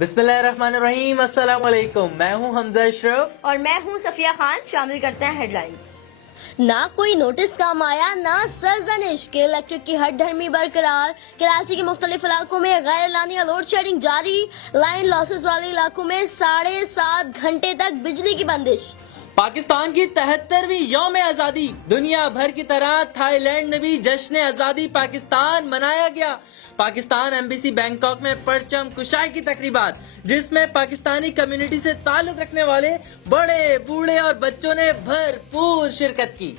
बिस्मिल्लाहिर्रहमानिर्रहीम, अस्सलाम वालेकुम। मैं हूं हमजा अशरफ और मैं हूं सफिया खान। शामिल करते हैं हेडलाइंस। ना कोई नोटिस काम आया, ना सरजनिश के इलेक्ट्रिक की हट धर्मी बरकरार। कराची के मुख्तलिफ इलाकों में गैर एलानिया लोड शेडिंग जारी। लाइन लॉसेस वाले इलाकों में 7.5 घंटे तक बिजली की बंदिश। पाकिस्तान की 73वीं यौम आज़ादी दुनिया भर की तरह थाईलैंड में भी जश्न आज़ादी पाकिस्तान मनाया गया। पाकिस्तान एम्बेसी बैंकॉक में परचम कुशाई की तकरीबात, जिसमें पाकिस्तानी कम्युनिटी से ताल्लुक रखने वाले बड़े बूढ़े और बच्चों ने भरपूर शिरकत की।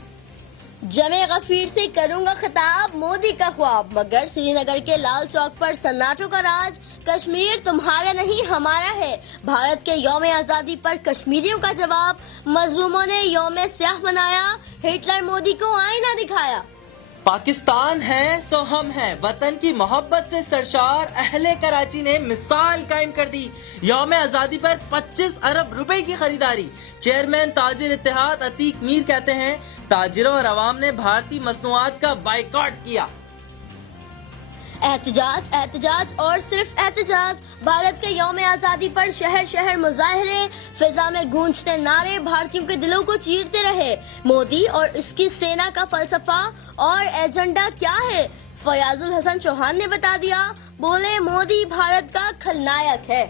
जमे गफीर से करूंगा खिताब, मोदी का ख्वाब, मगर श्रीनगर के लाल चौक पर सन्नाटों का राज। कश्मीर तुम्हारा नहीं हमारा है, भारत के यौम आजादी पर कश्मीरियों का जवाब। मजलूमों ने यौम स्याह मनाया, हिटलर मोदी को आईना दिखाया। पाकिस्तान है तो हम हैं, वतन की मोहब्बत से सरशार अहले कराची ने मिसाल कायम कर दी। यौम आज़ादी पर 25 अरब रुपए की खरीदारी। चेयरमैन ताजिर इत्तेहाद अतीक मीर कहते हैं, ताजिरों और अवाम ने भारतीय मसनूआत का बाइकॉट किया। एहतजाज एहतजाज और सिर्फ एहतजाज। भारत के यौम आजादी पर शहर शहर मुजाहरे, फिजा में गूंजते नारे भारतीयों के दिलों को चीरते रहे। मोदी और इसकी सेना का फलसफा और एजेंडा क्या है, फयाजुल हसन चौहान ने बता दिया। बोले, मोदी भारत का खलनायक है।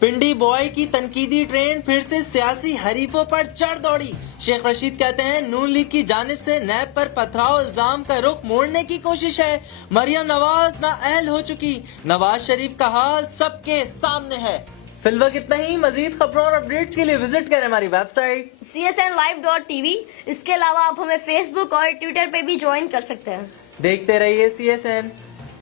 पिंडी बॉय की तनकीदी ट्रेन फिर से सियासी हरीफों पर चढ़ दौड़ी। शेख रशीद कहते हैं, नून लीग की जानिब से नैब पर पथराव इल्जाम का रुख मोड़ने की कोशिश है। मरियम नवाज नाअहल हो चुकी। नवाज शरीफ का हाल सबके सामने है। फिलहाल इतना ही। मजीद खबरों और अपडेट्स के लिए विजिट करें हमारी वेबसाइट csnlive.tv। इसके अलावा आप हमें फेसबुक और ट्विटर पे भी ज्वाइन कर सकते हैं। देखते रहिए CSN।